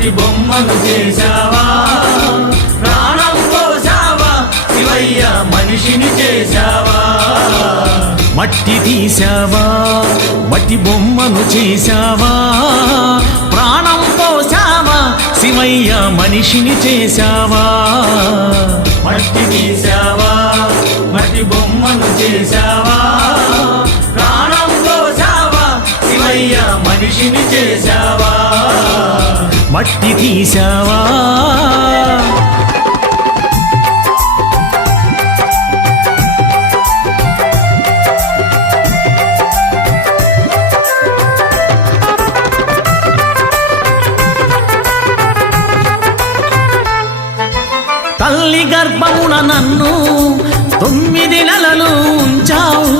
మట్టి బొమ్మను చేశావా, ప్రాణం పోసావా శివయ్య మనిషిని చేశావా. మట్టి తీసావా, మట్టి బొమ్మను చేశావా, ప్రాణం పోసావా శివయ్య మనిషిని చేశావా. మట్టి తీసావా, మట్టి బొమ్మను చేశావా, ప్రాణం పోసావా శివయ్య మనిషిని చేశావా. మట్టి తీసావా. తల్లి గర్భమున నన్ను 9 నెలలు ఉంచావు,